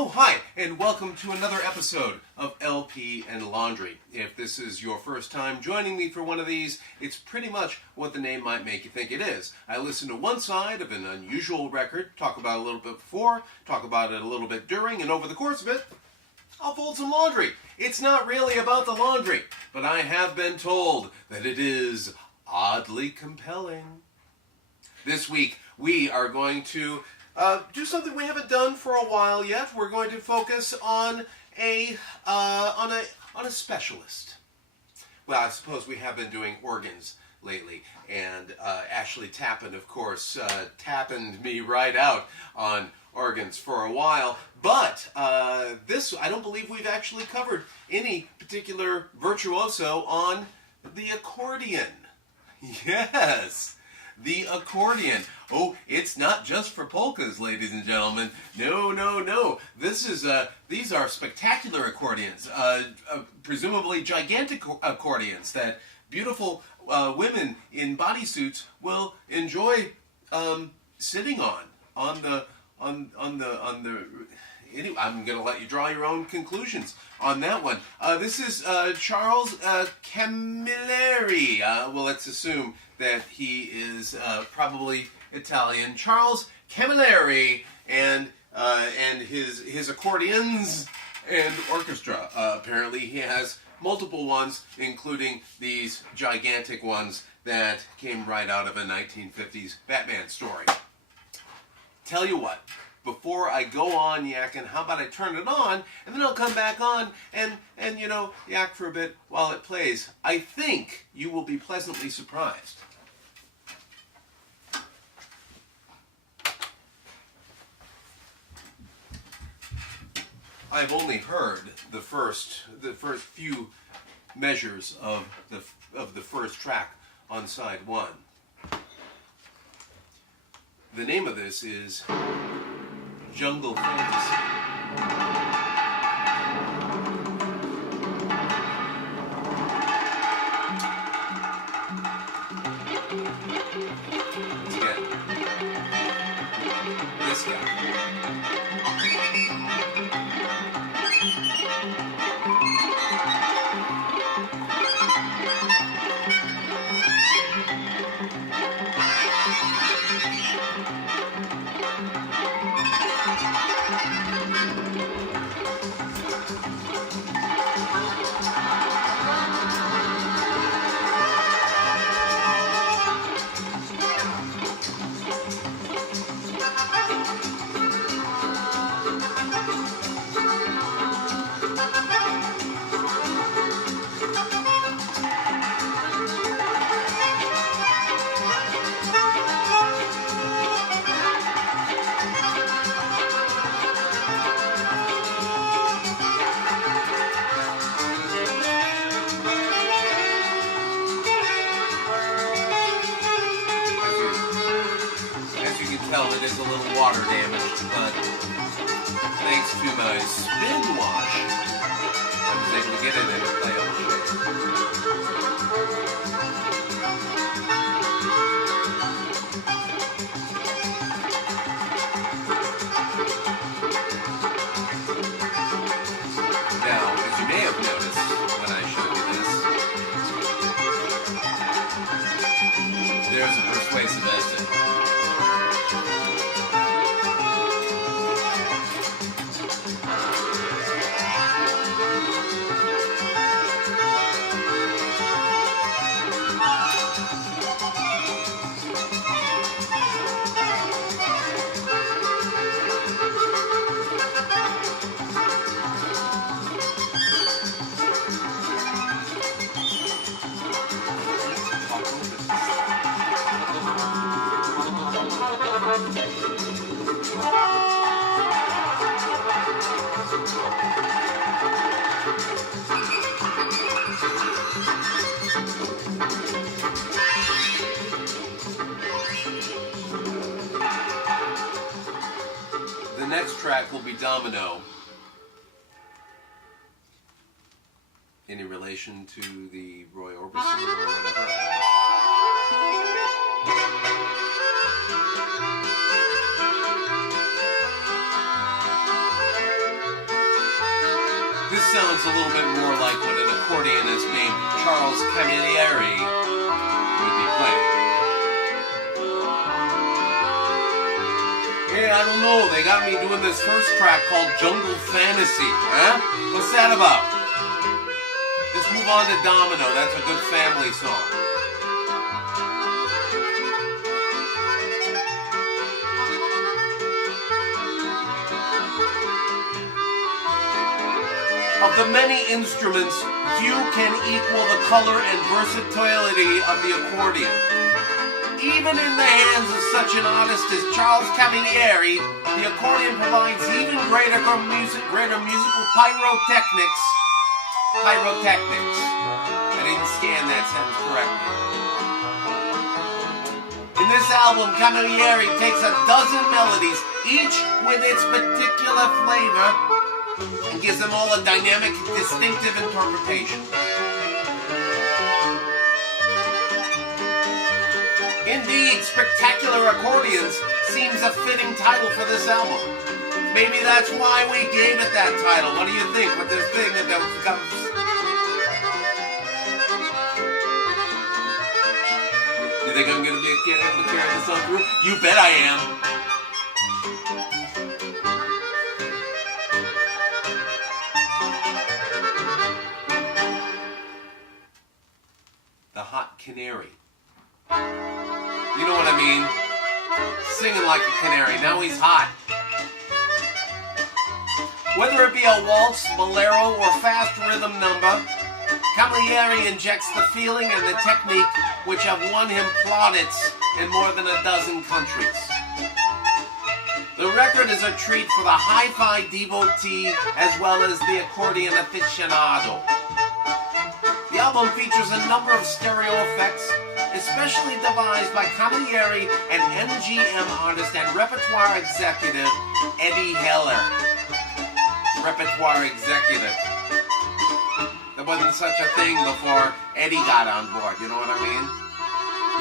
Oh, hi, and welcome to another episode of LP and Laundry. If this is your first time joining me for one of these, it's pretty much what the name might make you think it is. I listen to one side of an unusual record, talk about it a little bit before, talk about it a little bit during, and over the course of it, I'll fold some laundry. It's not really about the laundry, but I have been told that it is oddly compelling. This week, we are going to do something we haven't done for a while yet. We're going to focus on a specialist. Well, I suppose we have been doing organs lately, and Ashley Tappen, of course, tappened me right out on organs for a while. But this, I don't believe we've actually covered any particular virtuoso on the accordion. Yes. The accordion. Oh, it's not just for polkas, ladies and gentlemen. No, no, no. These are spectacular accordions, presumably gigantic accordions that beautiful women in bodysuits will enjoy sitting on the. Anyway, I'm going to let you draw your own conclusions on that one. This is Charles Camilleri. Well, let's assume that he is probably Italian. Charles Camilleri and his accordions and orchestra. Apparently, he has multiple ones, including these gigantic ones that came right out of a 1950s Batman story. Tell you what. Before I go on yakking, how about I turn it on, and then I'll come back on and yak for a bit while it plays. I think you will be pleasantly surprised. I've only heard the first few measures of the first track on side one. The name of this is Jungle Fantasy. Again, this guy. It is a little water damaged, but thanks to my spin wash, I was able to get it in a playable shape. Now, as you may have noticed when I showed you this, there's a persuasive essay. The next track will be Domino. Any relation to the Roy Orbison or whatever? sounds a little bit more like what an accordionist named Charles Camilleri would be playing. Hey, I don't know, they got me doing this first track called Jungle Fantasy, huh? What's that about? Just move on to Domino, that's a good family song. Of the many instruments, few can equal the color and versatility of the accordion. Even in the hands of such an artist as Charles Camilleri, the accordion provides even greater musical pyrotechnics. Pyrotechnics. I didn't scan that sentence correctly. In this album, Camilleri takes a dozen melodies, each with its particular flavor, and gives them all a dynamic, distinctive interpretation. Indeed, Spectacular Accordions seems a fitting title for this album. Maybe that's why we gave it that title. What do you think with this thing that comes? You think I'm going to be able to carry this on through? You bet I am. Canary. You know what I mean? Singing like a canary. Now he's hot. Whether it be a waltz, bolero, or fast rhythm number, Camilleri injects the feeling and the technique which have won him plaudits in more than a dozen countries. The record is a treat for the hi-fi devotee as well as the accordion aficionado. The album features a number of stereo effects, especially devised by Camilleri and MGM artist and repertoire executive Eddie Heller. Repertoire executive. There wasn't such a thing before Eddie got on board, you know what I mean?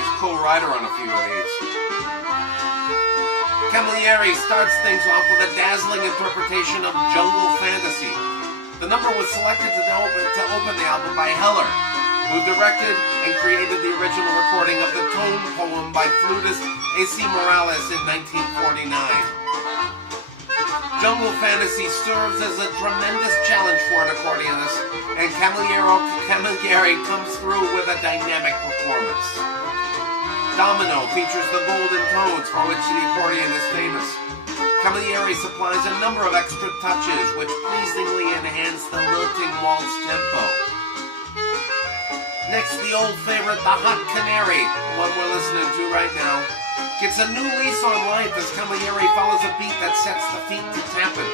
He's a co-writer on a few of these. Camilleri starts things off with a dazzling interpretation of Jungle Fantasy. The number was selected to open the album by Heller, who directed and created the original recording of the tone poem by flutist A.C. Morales in 1949. Jungle Fantasy serves as a tremendous challenge for an accordionist, and Camilleri comes through with a dynamic performance. Domino features the golden tones for which the accordion is famous. Camilleri supplies a number of extra touches which pleasingly enhance the lilting waltz tempo. Next, the old favorite, the Hot Canary, the one we're listening to right now, gets a new lease on life as Camilleri follows a beat that sets the feet to Tappen.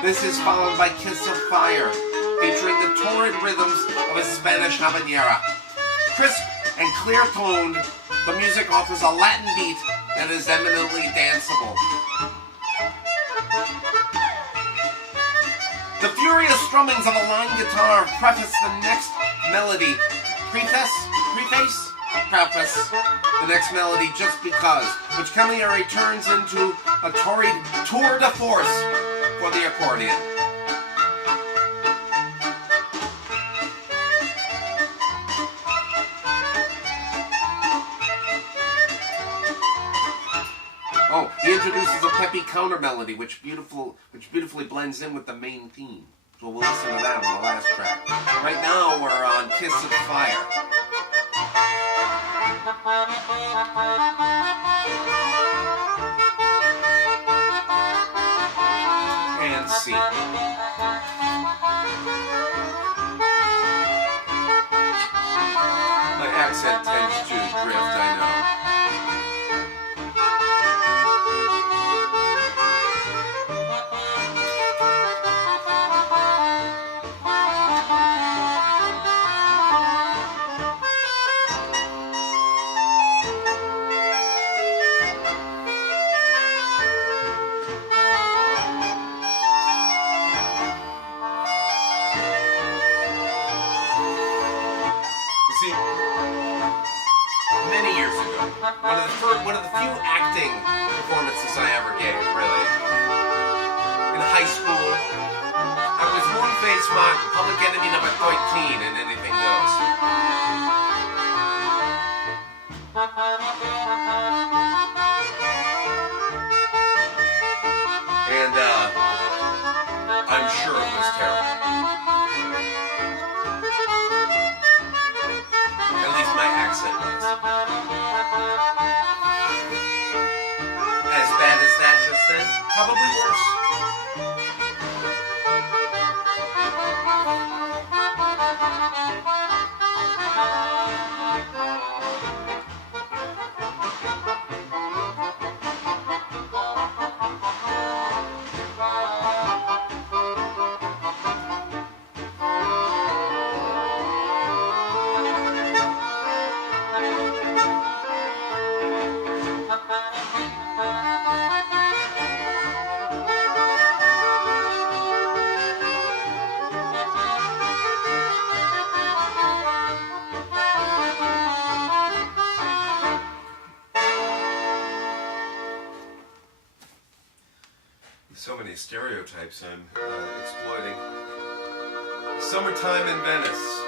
This is followed by Kiss of Fire, featuring the torrid rhythms of a Spanish habanera. Crisp and clear-toned, the music offers a Latin beat that is eminently danceable. The furious strummings of a line guitar preface the next melody. Preface the next melody just because, which Camilleri turns into a torrid tour de force for the accordion. Oh, he introduces a peppy counter melody, which beautifully blends in with the main theme. So we'll listen to that on the last track. Right now, we're on Kiss of Fire. And C. My accent tends to drift, I know. Many years ago, one of the few acting performances I ever gave, really. In high school, I was Public Enemy number 13, and anything goes. And I'm sure it was terrible. At least my accent was. As bad as that just then? Probably worse. So many stereotypes I'm exploiting. Summertime in Venice.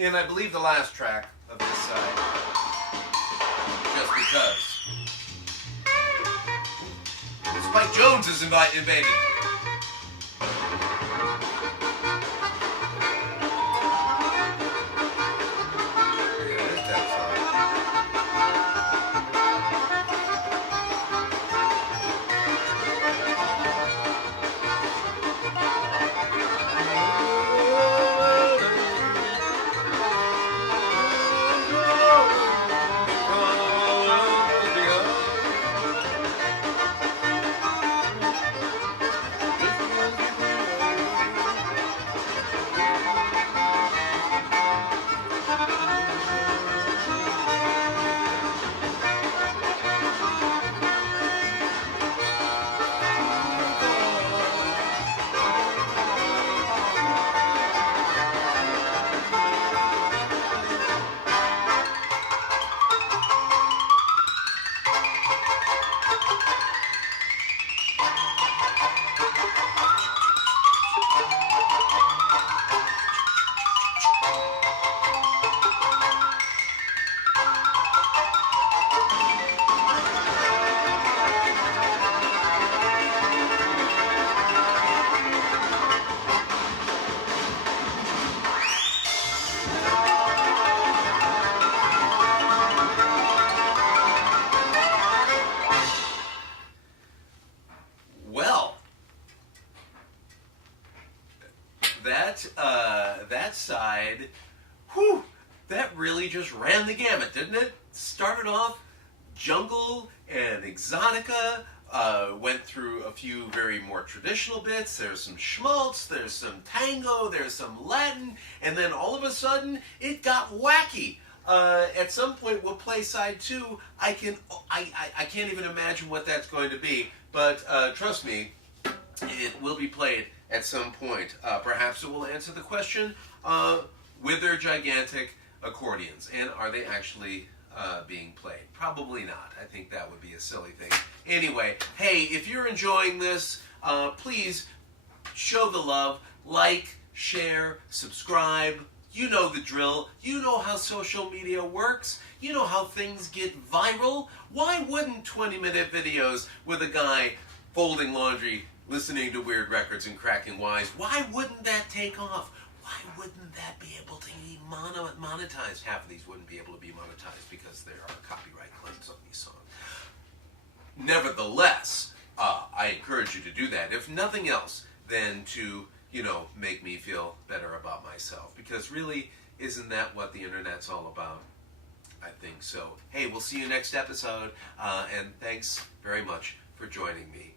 And I believe the last track of this side, just because. Spike Jones is invaded. That side, whew, that really just ran the gamut, didn't it? Started off jungle and exotica, went through a few very more traditional bits. There's some schmaltz, there's some tango, there's some Latin, and then all of a sudden it got wacky. At some point we'll play side 2. I can't even imagine what that's going to be, but trust me, it will be played at some point. Perhaps it will answer the question, with their gigantic accordions, and are they actually being played? Probably not. I think that would be a silly thing. Anyway, hey, if you're enjoying this, please show the love, like, share, subscribe. You know the drill. You know how social media works. You know how things get viral. Why wouldn't 20-minute videos with a guy folding laundry, listening to weird records and cracking wise, why wouldn't that take off? Why wouldn't that be able to be monetized? Half of these wouldn't be able to be monetized because there are copyright claims on these songs. Nevertheless, I encourage you to do that. If nothing else, than to, make me feel better about myself. Because really, isn't that what the internet's all about? I think so. Hey, we'll see you next episode, and thanks very much for joining me.